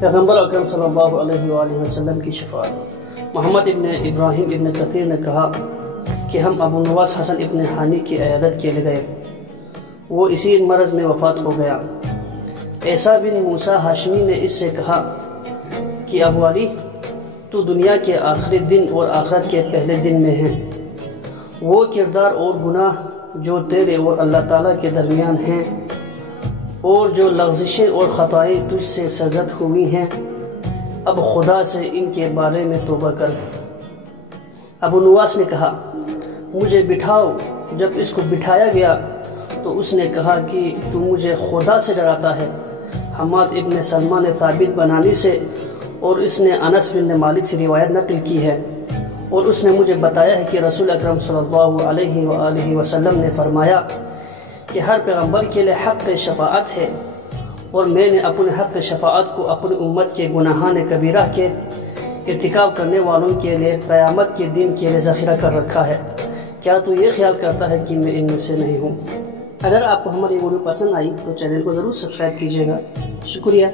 پیغمبر اکرم صلی اللہ علیہ وآلہ وسلم کی شفاعت۔ محمد ابن ابراہیم ابن کثیر نے کہا کہ ہم ابو نواس حسن ابن حانی کی عیادت کے لیے گئے، وہ اسی مرض میں وفات ہو گیا۔ عیسیٰ بن موسیٰ ہاشمی نے اس سے کہا کہ ابو علی، تو دنیا کے آخری دن اور آخرت کے پہلے دن میں ہے، وہ کردار اور گناہ جو تیرے اور اللہ تعالیٰ کے درمیان ہیں اور جو لغزشیں اور خطائیں تجھ سے سرزد ہوئی ہیں، اب خدا سے ان کے بارے میں توبہ کر۔ ابو نواس نے کہا، مجھے بٹھاؤ۔ جب اس کو بٹھایا گیا تو اس نے کہا کہ تو مجھے خدا سے ڈراتا ہے۔ حماد ابن سلمہ نے ثابت بنانی سے اور اس نے انس بن مالک سے روایت نقل کی ہے، اور اس نے مجھے بتایا ہے کہ رسول اکرم صلی اللہ علیہ وآلہ وسلم نے فرمایا کہ ہر پیغمبر کے لیے حق شفاعت ہے، اور میں نے اپنے حق شفاعت کو اپنی امت کے گناہان کبیرہ کے ارتکاب کرنے والوں کے لیے قیامت کے دن کے لیے ذخیرہ کر رکھا ہے۔ کیا تو یہ خیال کرتا ہے کہ میں ان میں سے نہیں ہوں؟ اگر آپ کو ہماری ویڈیو پسند آئی تو چینل کو ضرور سبسکرائب کیجیے گا۔ شکریہ۔